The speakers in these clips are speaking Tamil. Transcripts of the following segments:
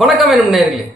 வணக்கம் எனும் நேயர்களே,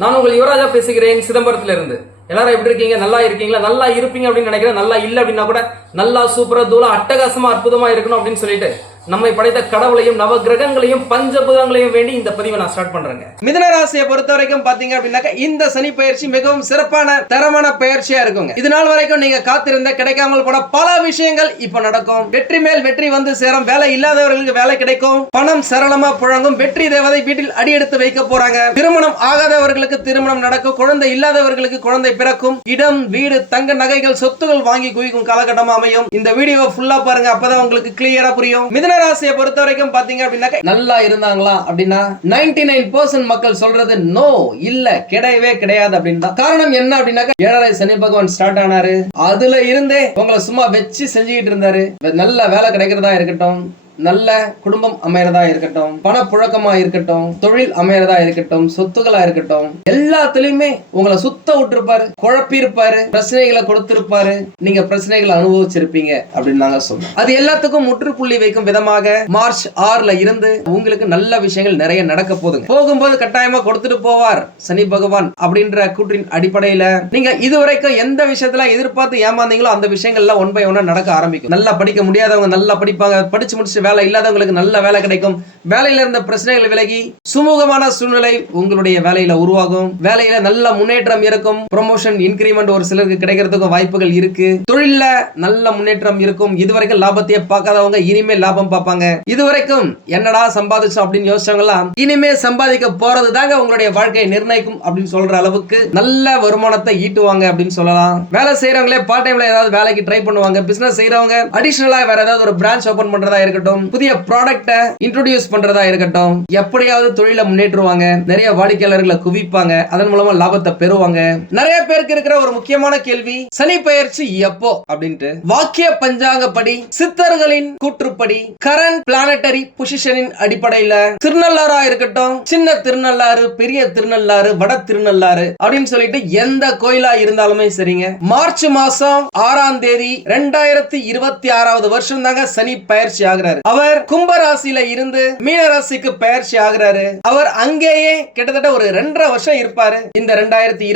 நான் உங்கள் யுவராஜா பேசுகிறேன் சிதம்பரத்திலிருந்து. எல்லாரும் எப்படி இருக்கீங்க? நல்லா இருக்கீங்களா? நல்லா இருப்பீங்க அப்படின்னு நினைக்கிறேன். நல்லா இல்ல அப்படின்னா கூட நல்லா சூப்பரா தூளா அட்டகாசமா அற்புதமா இருக்கணும் அப்படின்னு சொல்லிட்டு நம்மை படைத்த கடவுளையும் நவ கிரகங்களையும் பஞ்சபூதங்களையும் வேண்டி இந்த பதிவை நான் ஸ்டார்ட் பண்றேங்க. மிதுன ராசியை பொறுத்த வரைக்கும் பாத்தீங்க அப்படின்னாக்க இந்த சனி பயிற்சி மிகவும் சிறப்பான தரமான பயிற்சியா இருக்குங்க. இது நாள் வரைக்கும் நீங்க காத்திருந்த கிடைக்காமல் போன பல விஷயங்கள் இப்ப நடக்கும். வெற்றி மேல் வெற்றி வந்து சேரும். வேலை இல்லாதவர்களுக்கு வேலை கிடைக்கும். பணம் சரளமா புழங்கும். வெற்றி தேவதை வீட்டில் அடியெடுத்து வைக்க போறாங்க. திருமணம் ஆகாதவர்களுக்கு திருமணம் நடக்கும். குழந்தை இல்லாதவர்களுக்கு குழந்தை பிறக்கும். இடம், வீடு, தங்க நகைகள், சொத்துகள் வாங்கி குவிக்கும் காலகட்டமா அமையும். இந்த வீடியோவை ஃபுல்லா பாருங்க, அப்பதான் உங்களுக்கு கிளியரா புரியும். மிதுன ராசியை பொறுத்த வரைக்கும் பாத்தீங்க அப்படின்னா நல்லா இருந்தாங்களா அப்படின்னா 99% மக்கள் சொல்றது நோ, இல்ல, கிடையவே கிடையாது அப்படின்னு. காரணம் என்ன அப்படின்னா 7.5 சனி பகவான் ஸ்டார்ட் ஆனாரு. அதுல இருந்தே உங்களை சும்மா வச்சு செஞ்சுக்கிட்டு இருந்தாரு. நல்ல வேலை கிடைக்கிறதா இருக்கட்டும், நல்ல குடும்பம் அமையறதா இருக்கட்டும், பணப்புழக்கமா இருக்கட்டும், தொழில் அமையறதா இருக்கட்டும், சொத்துக்களா இருக்கட்டும், எல்லாத்துலயுமே உங்களை சுத்த விட்டுருப்பாரு, குழப்பி இருப்பாரு, பிரச்சனைகளை கொடுத்திருப்பாரு. நீங்க பிரச்சனைகளை அனுபவிச்சிருப்பீங்க அப்படின்னு நாங்க சொல்றோம். அது எல்லாத்துக்கும் முற்றுப்புள்ளி வைக்கும் விதமாக மார்ச் 6ல இருந்து உங்களுக்கு நல்ல விஷயங்கள் நிறைய நடக்க போகுதுங்க. போகும்போது கட்டாயமா கொடுத்துட்டு போவார் சனி பகவான் அப்படின்ற கூற்றின் அடிப்படையில நீங்க இதுவரைக்கும் எந்த விஷயத்துல எதிர்பார்த்து ஏமாந்தீங்களோ அந்த விஷயங்கள்ல ஒன் பை ஒன்னா நடக்க ஆரம்பிக்கும். நல்லா படிக்க முடியாதவங்க நல்லா படிப்பாங்க. படிச்சு முடிச்சு வேலை இல்லாதவங்களுக்கு நல்ல வேலை கிடைக்கும். வேலையில இருந்த பிரச்சனைகள் விலகி சுமூகமான சூழ்நிலை உங்களுடைய வேலையில உருவாகும். வேலையில நல்ல முன்னேற்றம் இருக்கும். ப்ரமோஷன், இன்கிரிமெண்ட் ஒரு சிலருக்கு கிடைக்கிறதுக்கு வாய்ப்புகள் இருக்கு. தொழில்ல நல்ல முன்னேற்றம் இருக்கும். இதுவரைக்கும் லாபத்தையே பார்க்காதவங்க இனிமே லாபம் பார்ப்பாங்க. இதுவரைக்கும் என்னடா சம்பாதிச்சோம் அப்படின்னு யோசிச்சவங்க இனிமே சம்பாதிக்க போறது தாங்க உங்களுடைய வாழ்க்கையை நிர்ணயிக்கும் அப்படின்னு சொல்ற அளவுக்கு நல்ல வருமானத்தை ஈட்டுவாங்க அப்படின்னு சொல்லலாம். வேலை செய்யறவங்களே பார்ட் டைம்ல ஏதாவது வேலைக்கு ட்ரை பண்ணுவாங்க. பிசினஸ் செய்யறவங்க அடிஷனலா வேற ஏதாவது ஒரு பிரான்ச் ஓபன் பண்றதா இருக்கட்டும், புதிய ப்ராடக்ட்டை இன்ட்ரோடியூஸ் பண்றதா இருக்கட்டும், எப்படியாவது தொழில முன்னேற்றுவாங்க. நிறைய வாடிக்கையாளர்களை குவிப்பாங்க. அதன் மூலமா லாபத்தை பெறுவாங்க. நிறைய பேருக்கு இருக்கிற ஒரு முக்கியமான கேள்வி, சனி பெயர்ச்சி எப்போ அப்படின்ட்டு. வாக்கிய பஞ்சாங்கப்படி, சித்தர்களின் கூற்றுப்படி, கரண்ட் பிளானட்டரி பொசிஷனின் அடிப்படையில திருநள்ளாறா இருக்கட்டும், சின்ன திருநள்ளாறு, பெரிய திருநள்ளாறு, வட திருநள்ளாறு அப்படின்னு சொல்லிட்டு எந்த கோயிலா இருந்தாலுமே சரிங்க, மார்ச் மாசம் 6ஆம் தேதி 2026வது வருஷம் தாங்க சனி பயிற்சி ஆகிறாரு. அவர் கும்பராசியில இருந்து மீனராசிக்கு பயிற்சி ஆகிறாரு. அவர் அங்கேயே கிட்டத்தட்ட ஒரு 2.5 வருஷம் இருப்பாரு. இந்த 2026,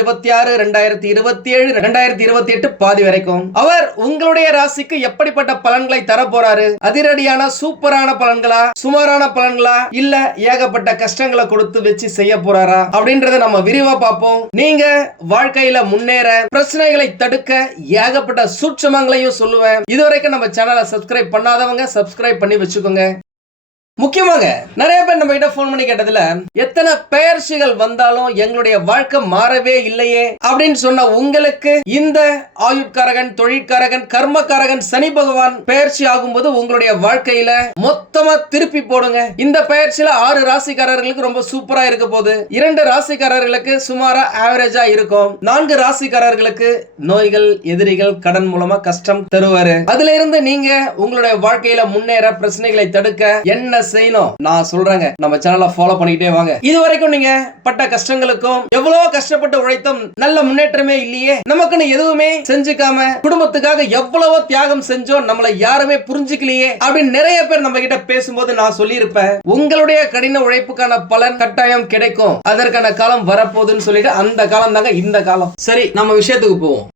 2027, 2028 பாதி வரைக்கும் அவர் உங்களுடைய ராசிக்கு எப்படிப்பட்ட பலன்களை தர போறாரு? அதிரடியான சூப்பரான பலன்களா, சுமாரான பலன்களா, இல்ல ஏகப்பட்ட கஷ்டங்களை கொடுத்து வச்சு செய்ய போறாரா அப்படின்றத நம்ம விரிவா பார்ப்போம். நீங்க வாழ்க்கையில முன்னேற, பிரச்சனைகளை தடுக்க ஏகப்பட்ட சூட்சமங்களையும் சொல்லுவேன். இதுவரைக்கும் நம்ம சேனலை சப்ஸ்கிரைப் பண்ணாதவங்க சப்ஸ்கிரைப் பண்ணி வச்சுக்கோங்க. முக்கியமாக நிறைய பேர் நம்ம கிட்ட போன் பண்ணி கேட்டதுல, எத்தனை பெயர்ச்சிகள் வந்தாலும் எங்களுடைய வாழ்க்கை மாறவே இல்லையே அப்படின்னு சொன்ன உங்களுக்கு இந்த ஆயுட்காரகன், தொழிற்காரகன், கர்மக்காரகன் சனி பகவான் பெயர்ச்சி ஆகும்போது உங்களுடைய வாழ்க்கையில மொத்தமா திருப்பி போடுங்க. இந்த பெயர்ச்சியில 6 ராசிக்காரர்களுக்கு ரொம்ப சூப்பரா இருக்க போகுது. 2 ராசிக்காரர்களுக்கு சுமாரா ஆவரேஜா இருக்கும். 4 ராசிக்காரர்களுக்கு நோய்கள், எதிரிகள், கடன் மூலமா கஷ்டம் தருவாரு. அதுல இருந்து நீங்க உங்களுடைய வாழ்க்கையில முன்னேற, பிரச்சனைகளை தடுக்க என்ன செய்யணும் நான் சொல்றேங்க. நம்ம சேனலை ஃபாலோ பண்ணிட்டே வாங்க. இதுவரைக்கும் நீங்க பட்ட கஷ்டங்களுக்கும், எவ்வளவு கஷ்டப்பட்டு உழைத்தும் நல்ல முன்னேற்றமே இல்லையே, நமக்குன்னு எதுவுமே செஞ்சுக்காம குடும்பத்துக்காக எவ்வளவோ தியாகம் செஞ்சோம், நம்மளை யாருமே புரிஞ்சுக்கலையே அப்படின்னு நிறைய பேர் நம்ம கிட்ட பேசும்போது நான் சொல்லியிருப்பேன், உங்களுடைய கடின உழைப்புக்கான பலன் கட்டாயம் கிடைக்கும். அதற்கான காலம் வரப்போகுதுன்னு சொல்லிட்டு அந்த காலம் தாங்க இந்த காலம். சரி, நம்ம விஷயத்துக்கு போவோம்.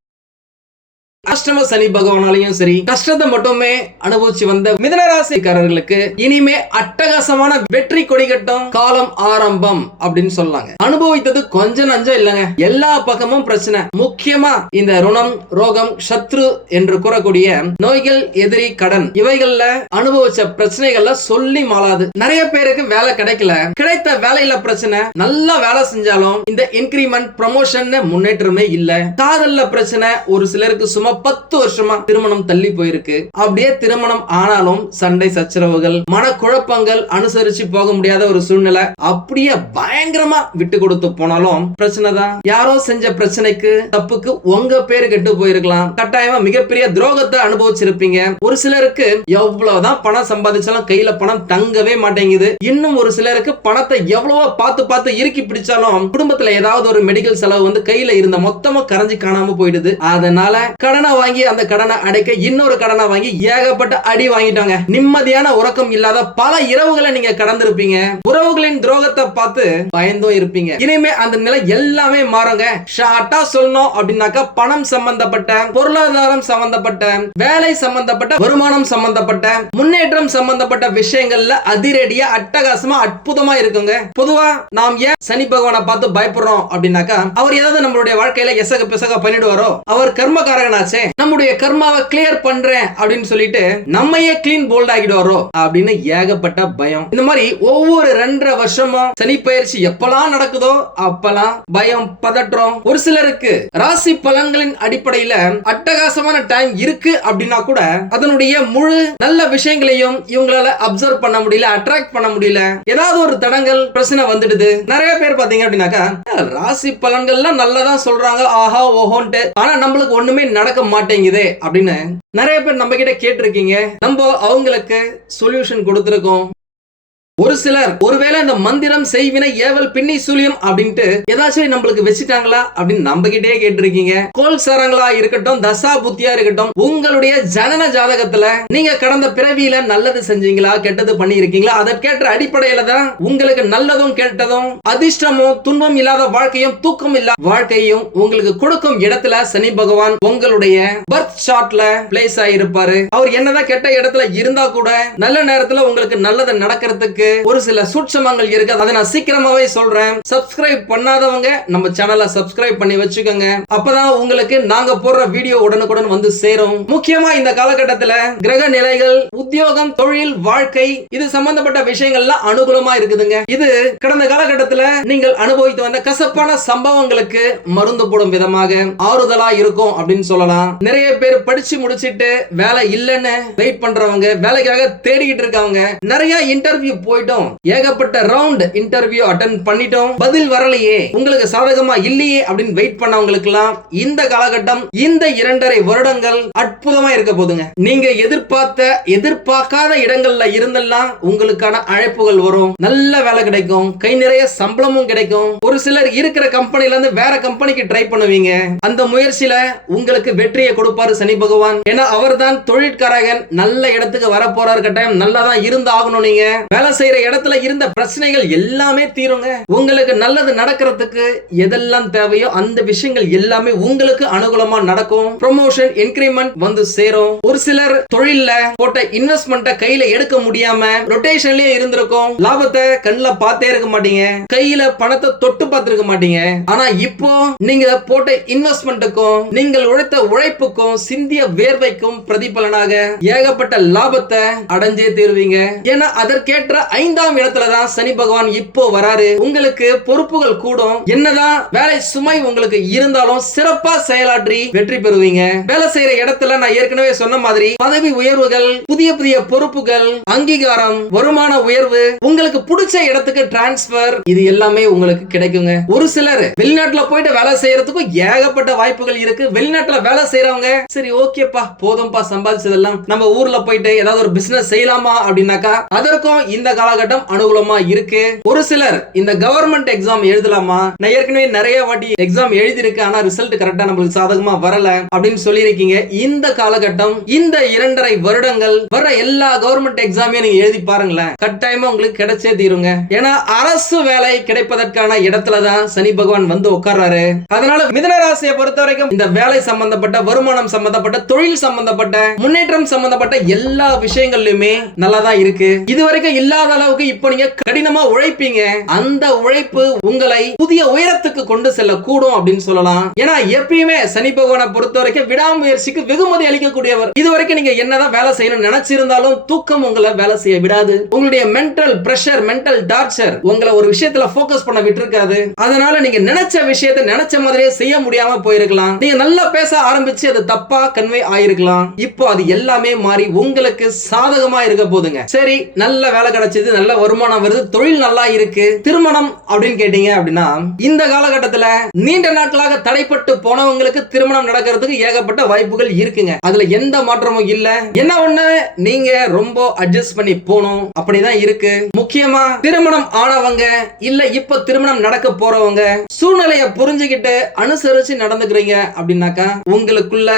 அஷ்டம சனி பகவானாலையும் சரி, கஷ்டத்தை மட்டுமே அனுபவிச்சு வந்த மிதுன ராசிக்காரர்களுக்கு இனிமே அட்டகாசமான வெற்றி கொடி கட்டும் காலம் ஆரம்பம் அப்படின்னு சொல்லாங்க. அனுபவித்தது கொஞ்சம் நஞ்சம் இல்லங்க, எல்லா பக்கமும் பிரச்சனை. முக்கியமா இந்த ருணம், ரோகம், சத்ரு என்று கூறக்கூடிய நோய்கள், எதிரி, கடன், இவைகள்ல அனுபவிச்ச பிரச்சனைகள்ல சொல்லி மாளாது. நிறைய பேருக்கு வேலை கிடைக்கல, கிடைத்த வேலையில பிரச்சனை. நல்லா வேலை செஞ்சாலும் இந்த இன்கிரிமெண்ட், ப்ரமோஷன் முன்னேற்றமே இல்ல. காதல்ல பிரச்சனை. ஒரு சிலருக்கு சும்மா 10 வருஷமா திருமணம் தள்ளி போயிருக்கு. அப்படியே திருமணம் ஆனாலும் சண்டை, சச்சரவுகள், மனக்குழப்பங்கள், அனுசரிச்சு போக முடியாத ஒரு சூழ்நிலை. அப்படியே பயங்கரமா விட்டு கொடுத்து போனாலும் பிரச்சனை தான். யாரோ செஞ்ச பிரச்சனைக்கு, தப்புக்கு உங்க பேரு கெட்டு போயிருக்கலாம். கட்டாயமா மிகப்பெரிய துரோகத்தை அனுபவிச்சிருப்பீங்க. ஒரு சிலருக்கு எவ்வளவுதான் பணம் சம்பாதிச்சாலும் கையில பணம் தங்கவே மாட்டேங்குது. இன்னும் ஒரு சிலருக்கு பணத்தை எவ்வளவோ பார்த்து இறுக்கி பிடிச்சாலும் குடும்பத்துல ஏதாவது ஒரு மெடிக்கல் செலவு வந்து கையில இருந்த மொத்தமா கரைஞ்சி காணாம போயிடுது. அதனால கடன் கடனை வாங்கி அந்த கடனை அடைக்க இன்னொரு கடனை வாங்கி ஏகப்பட்ட அடி வாங்கிட்டாங்க. நிம்மதியான உறக்கம் இல்லாத பல இரவுகளை நீங்க கடந்திருப்பீங்க. உறவுகளின் துரோகத்தை பார்த்து பயந்தும் இருப்பீங்க. இனிமே அந்த நிலை எல்லாமே மாறுங்க. ஷார்ட்டா சொல்லணும் அப்படின்னாக்கா பணம் சம்பந்தப்பட்ட, பொருளாதாரம் சம்பந்தப்பட்ட, வேலை சம்பந்தப்பட்ட, வருமானம் சம்பந்தப்பட்ட, முன்னேற்றம் சம்பந்தப்பட்ட விஷயங்கள்ல அதிரடியா அட்டகாசமா அற்புதமா இருக்குங்க. பொதுவா நாம் ஏன் சனி பகவானை பார்த்து பயப்படுறோம் அப்படின்னாக்கா அவர் ஏதாவது நம்மளுடைய வாழ்க்கையில எசக பிசக பண்ணிடுவாரோ, அவர் கர்மகாரகனாச்சே, நம்முடைய கர்மாவை கிளியர் பண்றேன் அப்படின்னு சொல்லிட்டு நம்மையே கிளீன் போல்ட் ஆகிடுவாரோ அப்படின்னு ஏகப்பட்ட பயம். இந்த மாதிரி ஒவ்வொரு 2.5 வருஷமும் சனி பயிற்சி எப்பெல்லாம் நடக்குதோ அப்பெல்லாம் பயம், பதற்றம். ஒரு சிலருக்கு ராசி பலன்களின் அடிப்படையில அட்டகாசமான டைம் இருக்கு அப்படின்னா கூட அதனுடைய முழு நல்ல விஷயங்களையும் இவங்களால அப்சர்வ் பண்ண முடியல, அட்ராக்ட் பண்ண முடியல. ஏதாவது ஒரு தடங்கள் பிரச்சனை வந்துடுது. நிறைய பேர் பாத்தீங்க அப்படின்னாக்கா ராசி பலன்கள்லாம் நல்லதான் சொல்றாங்க, ஆஹா ஓஹோன்ட்டு, ஆனா நம்மளுக்கு ஒண்ணுமே நடக்க மாட்டேங்குது அப்படின்னு நிறைய பேர் நம்ம கிட்ட கேட்டிருக்கீங்க. நம்ம அவங்களுக்கு சொல்யூஷன் கொடுத்திருக்கோம். ஒரு சிலர் ஒருவேளை இந்த மந்திரம், செய்வினை, ஏவல், பின்னி சூலியம் அப்படின்ட்டு ஏதாச்சும் நம்மளுக்கு வச்சுட்டாங்களா அப்படின்னு நம்ம கிட்டே கேட்டிருக்கீங்க. கோல் சாரங்களா இருக்கட்டும், தசா புத்தியா இருக்கட்டும், உங்களுடைய ஜனன ஜாதகத்துல நீங்க கடந்த பிறவியில நல்லது செஞ்சீங்களா, கெட்டது பண்ணி இருக்கீங்களா, அதற்கேற்ற அடிப்படையில தான் உங்களுக்கு நல்லதும் கெட்டதும், அதிர்ஷ்டமும் துன்பம் இல்லாத வாழ்க்கையும் தூக்கம் இல்லாத வாழ்க்கையும் உங்களுக்கு கொடுக்கும் இடத்துல சனி பகவான் உங்களுடைய பர்த் சார்ட்ல பிளேஸ் ஆயிருப்பாரு. அவர் என்னதான் கெட்ட இடத்துல இருந்தா கூட நல்ல நேரத்துல உங்களுக்கு நல்லது நடக்கிறதுக்கு ஒரு சில சூட்சமங்கள் இருக்கு. அதை நான் சீக்கிரமாவே சொல்றேன். சப்ஸ்கிரைப் பண்ணாதவங்க நம்ம சேனலை சப்ஸ்கிரைப் பண்ணி வச்சுக்கோங்க. அப்பதான் உங்களுக்கு நாங்க போடுற வீடியோ உடனுக்குடன் வந்து சேரும். முக்கியமா இந்த காலகட்டத்துல கிரக நிலைகள், உத்தியோகம், தொழில், வாழ்க்கை இது சம்பந்தப்பட்ட விஷயங்கள்லாம் அனுகூலமா இருக்குதுங்க. இது கடந்த காலகட்டத்துல நீங்கள் அனுபவித்து வந்த கசப்பான சம்பவங்களுக்கு மருந்து போடும் விதமாக ஆறுதலா இருக்கும் அப்படின்னு சொல்லலாம். நிறைய பேர் படிச்சு முடிச்சிட்டு வேலை இல்லைன்னு வெயிட் பண்றவங்க, வேலைக்காக தேடிக்கிட்டு இருக்காங்க. நிறைய இன்டர்வியூ போயிட்டோம், ஏகப்பட்ட ரவுண்ட் இன்டர்வியூ அட்டெண்ட் பண்ணிட்டோம், பதில் வரலையே, உங்களுக்கு சாதகமா இல்லையே அப்படின்னு வெயிட் பண்ணவங்களுக்கு எல்லாம் இந்த காலகட்டம், இந்த 2.5 வருடங்கள் அற்புதமா இருக்க போதுங்க. நீங்க எதிர்பார்க்காத இடங்கள்ல இருந்தெல்லாம் உங்களுக்கான அழைப்புகள் வரும், நல்ல வேலை கிடைக்கும், கை நிறைய சம்பளமும் கிடைக்கும். ஒரு சிலர் இருக்கிற கம்பெனில இருந்து வேற கம்பெனிக்கு ட்ரை பண்ணுவீங்க. அந்த முயற்சியில உங்களுக்கு வெற்றியை கொடுப்பாரு சனி பகவான். ஏன்னா அவர் தான் தொழிற்காரகன். நல்ல இடத்துக்கு வர போறாரு, கட்டாயம் நல்லா தான் இருந்து ஆகணும். நீங்க வேலை செய்யற இடத்துல இருந்த பிரச்சனைகள் எல்லாமே தீருங்க. உங்களுக்கு நல்லது நடக்கிறதுக்கு எதெல்லாம் தேவையோ அந்த விஷயங்கள் எல்லாமே உங்களுக்கு அனுகூலமா நடக்கும். ப்ரமோஷன், இன்கிரிமெண்ட் வந்து சேரும். ஒரு சிலர் தொழில்ல போட்ட இன்வெஸ்ட்மெண்ட்டை கையில எடுக்க முடியாம ரொட்டேஷன்லயே இருந்திருக்கும். லாபத்தை கண்ணுல பார்த்தே இருக்க மாட்டீங்க, கையில பணத்தை தொட்டு பார்த்திருக்க மாட்டீங்க. ஆனா இப்போ நீங்க போட்ட இன்வெஸ்ட்மெண்ட்டுக்கும் நீங்கள் உழைத்த உழைப்புக்கும் சிந்திய வேர்வைக்கும் பிரதிபலனாக ஏகப்பட்ட லாபத்தை அடைஞ்சே தீருவீங்க. ஏன்னா அதற்கேற்ற 5ஆம் இடத்துல தான் சனி பகவான் இப்போ வராரு. உங்களுக்கு பொறுப்புகள் கூடும். என்னதான் வேலை சுமை உங்களுக்கு இருந்தாலும் சிறப்பா செயலாற்றி வெற்றி பெறுவீங்க. வேலை செய்யற இடத்துல நான் ஏற்கனவே சொன்ன மாதிரி பதவி உயர்வுகள், புதிய புதிய பொறுப்புகள், அங்கீகாரம், வருமான உயர்வு, உங்களுக்கு பிடிச்ச இடத்துக்கு டிரான்ஸ்பர், இது எல்லாமே உங்களுக்கு கிடைக்குங்க. ஒரு சிலர் வெளிநாட்டுல போயிட்டு வேலை செய்யறதுக்கும் ஏகப்பட்ட வாய்ப்புகள் இருக்கு. வெளிநாட்டுல வேலை செய்யறவங்க சரி ஓகேப்பா போதும்பா சம்பாதிச்சதெல்லாம், நம்ம ஊர்ல போயிட்டு ஏதாவது ஒரு பிசினஸ் செய்யலாமா அப்படின்னாக்கா அதற்கும் இந்த காலகட்டம் அனுகூலமா இருக்கு. ஒரு சிலர் இந்த கவர்மெண்ட் எக்ஸாம் எழுதலாமா, நான் ஏற்கனவே நிறைய வாட்டி எக்ஸாம் எழுதி இருக்கேன், ஆனா ரிசல்ட் கரெக்டா நம்மளுக்கு சாதகமா வரல அப்படின்னு சொல்லியிருக்கீங்க. இந்த காலகட்டம், இந்த 2.5 வருடங்கள் வர எல்லா கவர்மெண்ட் எக்ஸாமையும் நீங்க எழுதி பாருங்களேன், கட்டாயமா உங்களுக்கு கிடைச்சே தீருங்க. ஏன்னா அரசு வேலை கிடைப்பதற்கான இடத்துலதான் சனி பகவான் வந்து உட்கார்றாரு. அதனால மிதுன ராசியை பொறுத்த வரைக்கும் இந்த வேலை சம்பந்தப்பட்ட, வருமானம் சம்பந்தப்பட்ட, தொழில் சம்பந்தப்பட்ட, முன்னேற்றம் சம்பந்தப்பட்ட எல்லா விஷயங்கள்லயுமே நல்லா தான் இருக்கு. இதுவரைக்கும் இல்லாத அளவுக்கு இப்போ நீங்க கடினமா உழைப்பீங்க. அந்த உழைப்பு உங்களை புதிய உயரத்துக்கு கொண்டு செல்ல கூடும் அப்படின்னு சொல்லலாம். ஏன்னா எப்பயுமே சனி பகவானை பொறுத்த வரைக்கும் விடாமுயற்சிக்கு வெகுமதி அளிக்கக்கூடியவர். இதுவரைக்கும் நீங்க என்னதான் வேலை செய்யணும் நினைச்சிருந்தாலும் தூக்கம் உங்களை வேலை செய்ய விடாது. உங்களுடைய மென்டல் பிரஷர், மென்டல் டார்ச்சர் உங்களை ஒரு விஷயத்துல போக்கஸ் பண்ண விட்டுருக்காது. அதனால நீங்க நினைச்ச விஷயத்தை நினைச்ச மாதிரியே செய்ய முடியாம போயிருக்கலாம். நீங்க நல்லா பேச ஆரம்பிச்சு அது தப்பா கன்வே ஆயிருக்கலாம். இப்போ அது எல்லாமே மாறி உங்களுக்கு சாதகமா இருக்க போதுங்க. சரி, நல்ல வேலை கிடைச்சு கிடைச்சது, நல்ல வருமானம் வருது, தொழில் நல்லா இருக்கு. திருமணம் அப்படின்னு கேட்டீங்க அப்படின்னா இந்த காலகட்டத்துல நீண்ட நாட்களாக தடைப்பட்டு போனவங்களுக்கு திருமணம் நடக்கிறதுக்கு ஏகப்பட்ட வாய்ப்புகள் இருக்குங்க. அதுல எந்த மாற்றமும் இல்ல. என்ன ஒண்ணு, நீங்க ரொம்ப அட்ஜஸ்ட் பண்ணி போகணும், அப்படிதான் இருக்கு. முக்கியமா திருமணம் ஆனவங்க இல்ல இப்ப திருமணம் நடக்க போறவங்க சூழ்நிலையை புரிஞ்சுக்கிட்டு அனுசரிச்சு நடந்துக்கிறீங்க அப்படின்னாக்கா உங்களுக்குள்ள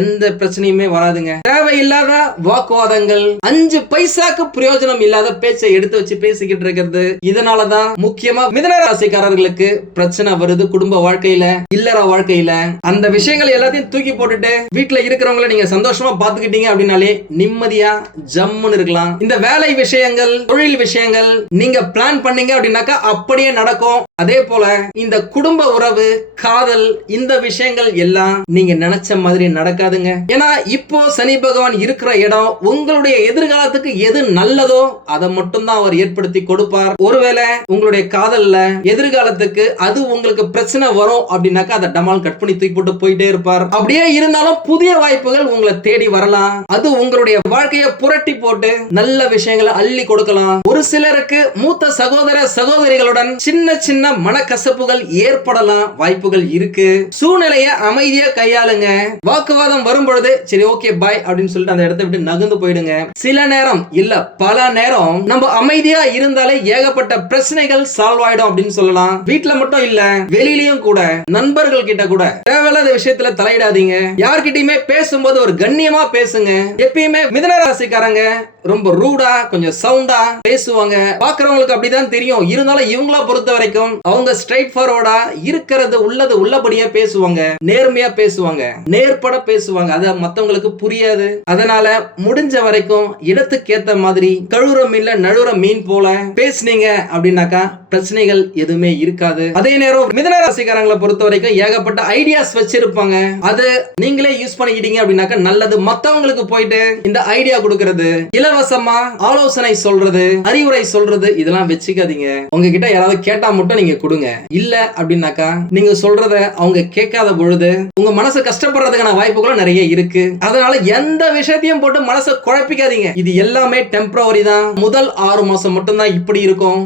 எந்த பிரச்சனையுமே வராதுங்க. தேவையில்லாத வாக்குவாதங்கள், 5 பைசாக்கு பிரயோஜனம் இல்லாத பேச்சை எடுத்து வச்சு பேசிக்கிட்டு இருக்கிறது, இதனாலதான் முக்கியமா மிதுன ராசிக்காரர்களுக்கு பிரச்சனை வருது. குடும்ப வாழ்க்கையில, இல்லற வாழ்க்கையில அந்த விஷயங்கள் எல்லாத்தையும் தூக்கி போட்டுட்டு வீட்டுல இருக்கிறவங்களை நீங்க சந்தோஷமா பாத்துக்கிட்டீங்க அப்படின்னாலே நிம்மதியா ஜம்முன்னு இருக்கலாம். இந்த வேலை விஷயங்கள், தொழில் விஷயங்கள் நீங்க பிளான் பண்ணீங்க அப்படின்னாக்கா அப்படியே நடக்கும். அதே போல இந்த குடும்ப உறவு, காதல், இந்த விஷயங்கள் எல்லாம் நீங்க நினைச்ச மாதிரி நடக்காதுங்க. ஏன்னா இப்போ சனி பகவான் இருக்கிற இடம் உங்களுடைய எதிர்காலத்துக்கு எது நல்லதோ அதை மட்டும் தான் அவர் ஏற்படுத்தி கொடுப்பார். ஒருவேளை உங்களுடைய காதல்ல எதிர்காலத்துக்கு அது உங்களுக்கு பிரச்சனை வரும் அப்படின்னாக்கா அதை டமால் கட் பண்ணி தூக்கி போட்டு போயிட்டே இருப்பார். அப்படியே இருந்தாலும் புதிய வாய்ப்புகள் உங்களை தேடி வரலாம். அது உங்களுடைய வாழ்க்கையை புரட்டி போட்டு நல்ல விஷயங்களை அள்ளி கொடுக்கலாம். ஒரு சிலருக்கு மூத்த சகோதர சகோதரிகளுடன் சின்ன சின்ன மனக்கசப்புகள் ஏற்படலாம், வாய்ப்புகள் இருக்கு. சூழ்நிலையை அமைதியா கையாளுங்க. வாக்குவாதம் வரும் பொழுது சரி ஓகே பாய் அப்படின்னு சொல்லிட்டு அந்த இடத்தை விட்டு நகர்ந்து போயிடுங்க. சில நேரம் இல்ல பல நேரம் நம்ம அமைதியா இருந்தாலே ஏகப்பட்ட பிரச்சனைகள் சால்வ் ஆயிடும் அப்படின்னு சொல்லலாம். வீட்டுல மட்டும் இல்ல, வெளியிலயும் கூட, நண்பர்கள் கிட்ட கூட தேவையில்லாத விஷயத்துல தலையிடாதீங்க. யார்கிட்டயுமே பேசும்போது ஒரு கண்ணியமா பேசுங்க. எப்பயுமே மிதுன ராசிக்காரங்க ரொம்ப ரூடா, கொஞ்சம் சவுண்டா பேசுவாங்க. பாக்குறவங்களுக்கு அப்படிதான் தெரியும். இருந்தாலும் இவங்கள பொறுத்த வரைக்கும் அவங்க ஸ்ட்ரைட் ஃபார்வர்டா இருக்கிறது உள்ளது உள்ளபடியா பேசுவாங்க, நேர்மையா பேசுவாங்க, நேர்பட பேசுவாங்க. அது மத்தவங்களுக்கு புரியாது. அதனால முடிஞ்ச வரைக்கும் இடத்துக்கு ஏத்த மாதிரி கழுவுற மீன்ல நழுவுற மீன் போல பேசுனீங்க அப்படின்னாக்கா பிரச்சனைகள் எதுவுமே இருக்காது. அதே நேரம் மிதுன ராசிக்காரங்களை பொறுத்த வரைக்கும் ஏகப்பட்ட ஐடியாஸ் வச்சிருப்பாங்க. அது நீங்களே யூஸ் பண்ணிக்கிட்டீங்க அப்படின்னாக்கா நல்லது. மத்தவங்களுக்கு போயிட்டு இந்த ஐடியா கொடுக்கிறது, இலவசமா ஆலோசனை சொல்றது, அறிவுரை சொல்றது, இதெல்லாம் வச்சுக்காதீங்க. உங்ககிட்ட யாராவது கேட்டா மட்டும் நீங்க கொடுங்க. இல்ல அப்படின்னாக்கா நீங்க சொல்றத அவங்க கேட்காத பொழுது உங்க மனசு கஷ்டப்படுறதுக்கான வாய்ப்புகளும் நிறைய இருக்கு. அதனால எந்த விஷயத்தையும் போட்டு மனசை குழப்பிக்காதீங்க. இது எல்லாமே டெம்பரவரி தான். முதல் 6 மாசம் மட்டும் தான் இப்படி இருக்கும்.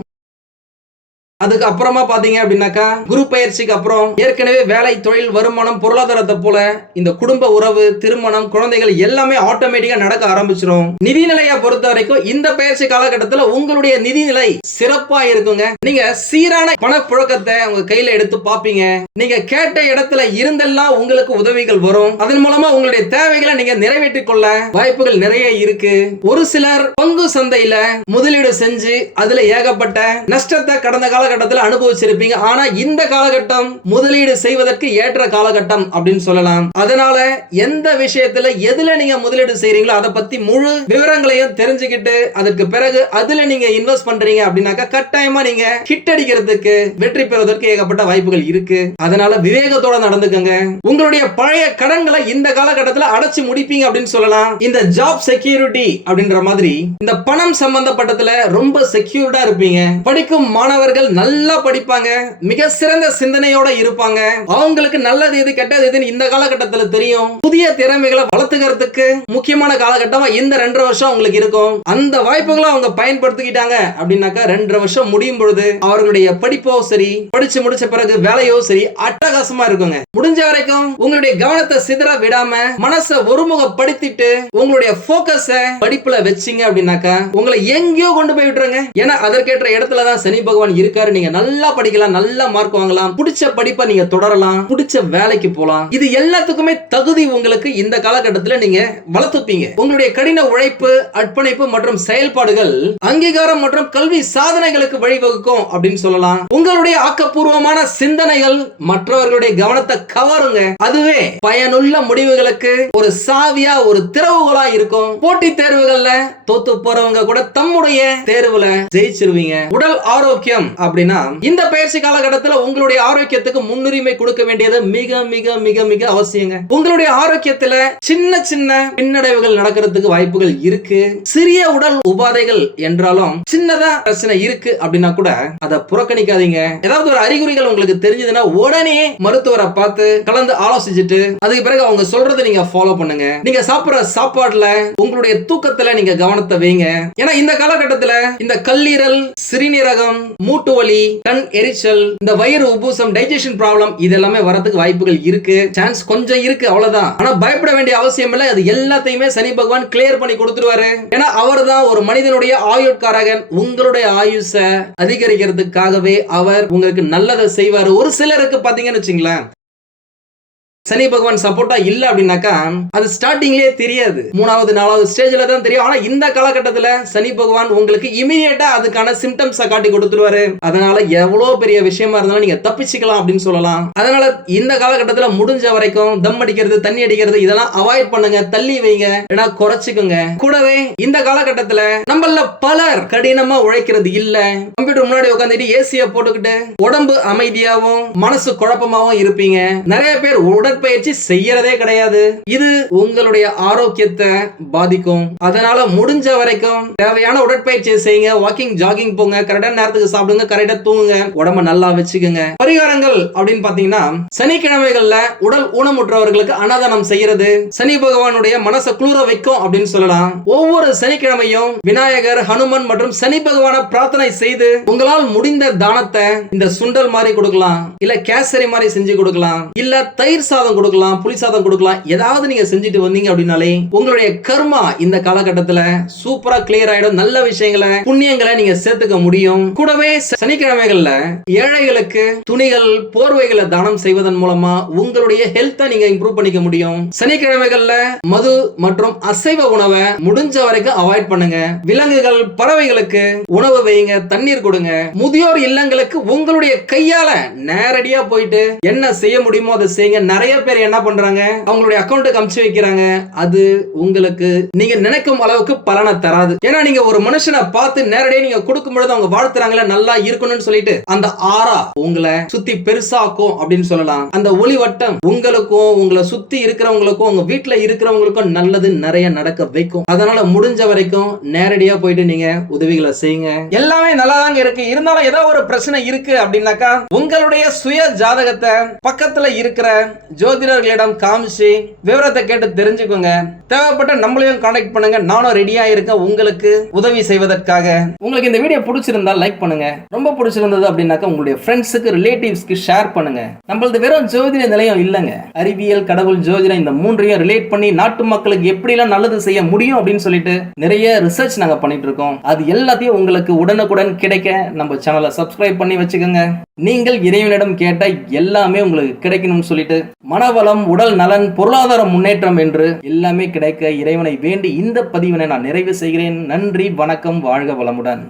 அதுக்கு அப்புறமா பாத்தீங்க அப்படின்னாக்கா குரு பயிற்சிக்கு அப்புறம் ஏற்கனவே வேலை, தொழில், வருமானம், பொருளாதாரத்தை போல இந்த குடும்ப உறவு, திருமணம், குழந்தைகள் எல்லாமே ஆட்டோமேட்டிக்கா நடக்க ஆரம்பிச்சிடும். நிதிநிலையை பொறுத்த வரைக்கும் இந்த பயிற்சி காலகட்டத்தில் உங்களுடைய நிதிநிலை சிறப்பா இருக்குங்க. நீங்க சீரான பணப்புழக்கத்தை உங்க கையில எடுத்து பாப்பீங்க. நீங்க கேட்ட இடத்துல இருந்தெல்லாம் உங்களுக்கு உதவிகள் வரும். அதன் மூலமா உங்களுடைய தேவைகளை நீங்க நிறைவேற்றிக் கொள்ள வாய்ப்புகள் நிறைய இருக்கு. ஒரு சிலர் பங்கு சந்தையில முதலீடு செஞ்சு அதுல ஏகப்பட்ட நஷ்டத்தை கடந்த கால காலகட்டத்தில் அனுபவிச்சிருப்பீங்க. ஆனா இந்த காலகட்டம் முதலீடு செய்வதற்கு ஏற்ற காலகட்டம் அப்படின்னு சொல்லலாம். அதனால எந்த விஷயத்துல எதுல நீங்க முதலீடு செய்றீங்களோ அதை பத்தி முழு விவரங்களையும் தெரிஞ்சுக்கிட்டு அதற்கு பிறகு அதுல நீங்க இன்வெஸ்ட் பண்றீங்க அப்படின்னாக்கா கட்டாயமா நீங்க ஹிட் அடிக்கிறதுக்கு, வெற்றி பெறுவதற்கு ஏகப்பட்ட வாய்ப்புகள் இருக்கு. அதனால விவேகத்தோட நடந்துக்கங்க. உங்களுடைய பழைய கடன்களை இந்த காலகட்டத்தில் அடைச்சு முடிப்பீங்க அப்படின்னு சொல்லலாம். இந்த ஜாப் செக்யூரிட்டி அப்படின்ற மாதிரி இந்த பணம் சம்பந்தப்பட்டதுல ரொம்ப செக்யூர்டா இருப்பீங்க. படிக்கும் மாணவர்கள் நல்லா படிப்பாங்க, மிக சிறந்த சிந்தனையோட இருப்பாங்க. அவங்களுக்கு நல்லது எது கெட்டது எதுன்னு இந்த காலகட்டத்தில் தெரியும். புதிய திறமைகளை வளர்த்துக்கிறதுக்கு முக்கியமான காலகட்டமா இந்த 2.5 வருஷம் உங்களுக்கு இருக்கும். அந்த வாய்ப்புகளை அவங்க பயன்படுத்திக்கிட்டாங்க அப்படின்னாக்கா 2.5 வருஷம் முடியும் பொழுது அவர்களுடைய படிப்போ சரி, படிச்சு முடிச்ச பிறகு வேலையோ சரி அட்டகாசமா இருக்குங்க. முடிஞ்ச வரைக்கும் உங்களுடைய கவனத்தை சிதற விடாம மனசை ஒருமுகப்படுத்திட்டு உங்களுடைய போக்கஸை படிப்புல வச்சீங்க அப்படின்னாக்கா உங்களை எங்கேயோ கொண்டு போய் விட்டுருங்க. ஏன்னா அதற்கேற்ற இடத்துல தான் சனி பகவான் இருக்காரு. நீங்க நல்லா படிக்கலாம், நல்ல மார்க் வாங்கலாம், பிடிச்ச படிப்பை நீங்க தொடரலாம், பிடிச்ச வேலைக்கு போலாம். இது எல்லாத்துக்குமே தகுதி உங்களுக்கு இந்த காலகட்டத்தில் நீங்க வளர்த்துப்பீங்க. உங்களுடைய கடின உழைப்பு, அர்ப்பணிப்பு மற்றும் செயல்பாடுகள் அங்கீகாரம் மற்றும் கல்வி சாதனைகளுக்கு வழிவகுக்கும் அப்படின்னு சொல்லலாம். உங்களுடைய ஆக்கப்பூர்வமான சிந்தனைகள் மற்றவர்களுடைய கவனத்தை கவருங்க. அதுவே பயனுள்ள முடிவுகளுக்கு ஒரு சாவியா, ஒரு திறவுகோலா இருக்கும். போட்டி தேர்வுகள்ல தோத்து போறவங்க கூட தம்முடைய தேர்வுல ஜெயிச்சிருவீங்க. உடல் ஆரோக்கியம் அப்படி அப்படின்னா இந்த பயிற்சி காலகட்டத்தில் உங்களுடைய ஆரோக்கியத்துக்கு முன்னுரிமை கொடுக்க வேண்டியது மிக மிக மிக மிக அவசியங்க. உங்களுடைய ஆரோக்கியத்துல சின்ன சின்ன பின்னடைவுகள் நடக்கிறதுக்கு வாய்ப்புகள் இருக்கு. சிறிய உடல் உபாதைகள் என்றாலும் சின்னதா பிரச்சனை இருக்கு அப்படின்னா கூட அதை புறக்கணிக்காதீங்க. ஏதாவது ஒரு அறிகுறிகள் உங்களுக்கு தெரிஞ்சதுன்னா உடனே மருத்துவரை பார்த்து கலந்து ஆலோசிச்சுட்டு அதுக்கு பிறகு அவங்க சொல்றதை நீங்க ஃபாலோ பண்ணுங்க. நீங்க சாப்பிடுற சாப்பாடுல உங்களுடைய தூக்கத்துல நீங்க கவனத்தை வைங்க. ஏன்னா இந்த காலகட்டத்துல இந்த கல்லீரல், சிறுநீரகம், மூட்டு வலி, கண் எரிச்சல், இந்த வயிறு உபூசம், டைஜஷன் ப்ராப்ளம் இதெல்லாமே வரதுக்கு வாய்ப்புகள் இருக்கு. சான்ஸ் கொஞ்சம் இருக்கு, அவ்வளவுதான். ஆனா பயப்பட வேண்டிய அவசியம் இல்லை. அது எல்லாத்தையுமே சனி பகவான் கிளியர் பண்ணி கொடுத்துருவாரு. ஏன்னா அவர் தான் ஒரு மனிதனுடைய ஆயுட்காரகன். உங்களுடைய ஆயுஷ அதிகரிக்கிறதுக்காகவே அவர் உங்களுக்கு நல்லதை செய்வாரு. ஒரு சிலருக்கு பாத்தீங்கன்னு வச்சுங்களேன், சனி பகவான் சப்போர்ட்டா இல்ல அப்படின்னாக்கா அது ஸ்டார்டிங்லயே தெரியாது, 3வது 4வது ஸ்டேஜ்ல தான் தெரியும். ஆனா இந்த காலகட்டத்துல சனி பகவான் உங்களுக்கு இமிடியேட்டா அதுக்கான சிம்டம்ஸை காட்டி கொடுத்துருவாரு. அதனால எவ்வளவு பெரிய விஷயமா இருந்தாலும் நீங்க தப்பிச்சுக்கலாம் அப்படின்னு சொல்லலாம். அதனால இந்த காலகட்டத்துல முடிஞ்ச வரைக்கும் தம் அடிக்கிறது, தண்ணி அடிக்கிறது இதெல்லாம் அவாய்ட் பண்ணுங்க, தள்ளி வைங்க, ஏன்னா குறைச்சிக்கோங்க. கூடவே இந்த காலகட்டத்துல நம்மள பலர் கடினமா உழைக்கிறது இல்ல, கம்ப்யூட்டர் முன்னாடி உட்காந்துட்டு ஏசிய போட்டுக்கிட்டு உடம்பு அமைதியாவும் மனசு குழப்பமாவும் இருப்பீங்க. நிறைய பேர் உடற்பயிற்சி செய்யறதே கிடையாது. இது உங்களுடைய ஆரோக்கியத்தை பாதிக்கும். அதனால முடிஞ்ச வரைக்கும் தேவையான உடற்பயிற்சி செய்யுங்க. வாக்கிங், ஜாகிங் போங்க, கரெக்டான நேரத்துக்கு சாப்பிடுங்க, கரெக்டா தூங்குங்க, உடம்ப நல்லா வச்சுக்கோங்க. பரிகாரங்கள் அப்படின்னு பாத்தீங்கன்னா சனிக்கிழமைகள்ல உடல் ஊனமுற்றவர்களுக்கு அன்னதானம் செய்யறது சனி பகவானுடைய மனசை குளிர வைக்கும் அப்படின்னு சொல்லலாம். ஒவ்வொரு சனிக்கிழமையும் விநாயகர், ஹனுமன் மற்றும் சனி பகவான பிரார்த்தனை செய்து உங்களால் முடிந்த தானத்தை இந்த சுண்டல் மாதிரி கொடுக்கலாம், இல்ல கேசரி மாதிரி செஞ்சு கொடுக்கலாம், இல்ல தயிர் சாதம் கொடுக்கலாம், புளி சாதம் கொடுக்கலாம். ஏதாவது நீங்க செஞ்சுட்டு வந்தீங்க அப்படின்னாலே உங்களுடைய கர்மா இந்த காலகட்டத்துல சூப்பரா கிளியர் ஆயிடும். நல்ல விஷயங்களை, புண்ணியங்களை நீங்க சேர்த்துக்க முடியும். கூடவே சனிக்கிழமைகள்ல ஏழைகளுக்கு துணிகள், போர்வைகளை தானம் செய்வதன் மூலமா உங்களுடைய ஹெல்த்தை நீங்க இம்ப்ரூவ் பண்ணிக்க முடியும். சனிக்கிழமைகள்ல மது மற்றும் அசைவ உணவை முடிஞ்ச வரைக்கும் அவாய்ட் பண்ணுங்க. விலங்குகள், பறவைகளுக்கு உணவு வைங்க, தண்ணீர் கொடுங்க. முதியோர் இல்லங்களுக்கு உங்களுடைய கையால நேரடியா போயிட்டு என்ன செய்ய முடியுமோ அதை செய்யுங்க. நிறைய பேர் என்ன பண்றாங்க, அவங்களுடைய அக்கௌண்ட்டுக்கு அனுப்பிச்சு வைக்கிறாங்க. அது உங்களுக்கு நீங்க நினைக்கும் அளவுக்கு பலனை தராது. ஏன்னா நீங்க ஒரு மனுஷனை பார்த்து நேரடியாக நீங்க கொடுக்கும் பொழுது அவங்க வாழ்த்துறாங்களே நல்லா இருக்கணும்னு சொல்லிட்டு அந்த ஆரா உங்களை சுத்தி பெருசாக்கும் அப்படின்னு சொல்லலாம். அந்த ஒளி வட்டம் உங்களுக்கும் உங்களை சுத்தி இருக்கிறவங்களுக்கும் உங்க வீட்டுல இருக்கிறவங்களுக்கும் நல்லது நிறைய நடக்க வைக்கும். அதனால முடிஞ்ச வரைக்கும் நேரடியா போயிட்டு நீங்க உதவிகளை செய்யுங்க. எல்லாமே நல்லா தாங்க இருக்கு. இருந்தாலும் ஏதோ ஒரு பிரச்சனை இருக்கு அப்படின்னாக்கா உங்களுடைய சுய ஜாதகத்தை பக்கத்துல இருக்கிற ஜோதிடர்களிடம் காமிச்சு விவரத்தை கேட்டு தெரிஞ்சுக்கோங்க. தேவைப்பட்ட நம்மளையும் கான்டாக்ட் பண்ணுங்க. நானும் ரெடியா இருக்கேன் உங்களுக்கு உதவி செய்வதற்காக. உங்களுக்கு இந்த வீடியோ பிடிச்சிருந்தா லைக் பண்ணுங்க. ரொம்ப பிடிச்சிருந்தது அப்படின்னாக்கா உங்களுடைய ஃப்ரெண்ட்ஸுக்கு, ரிலேட்டிவ்ஸ்க்கு ஷேர் பண்ணுங்க. நம்மளது வெறும் ஜோதிட நிலையம் இல்லைங்க, அறிவியல், கடவுள், ஜோதிடம் இந்த மூன்றையும் ரிலேட் பண்ணி நாட்டு மக்களுக்கு எப்படிலாம் நல்லது செய்ய முடியும் அப்படின்னு சொல்லிட்டு நிறைய ரிசர்ச் நாங்க பண்ணிட்டு இருக்கோம். அது எல்லாத்தையும் உங்களுக்கு உடனுக்குடன் கிடைக்க நம்ம சேனலை சப்ஸ்கிரைப் பண்ணி வச்சுக்கோங்க. நீங்கள் இறைவனிடம் கேட்ட எல்லாமே உங்களுக்கு கிடைக்கணும்னு சொல்லிட்டு மனவளம், உடல் நலன், பொருளாதார முன்னேற்றம் என்று எல்லாமே கிடைக்க இறைவனை வேண்டி இந்த பதிவினை நான் நிறைவு செய்கிறேன். நன்றி, வணக்கம், வாழ்க வளமுடன்.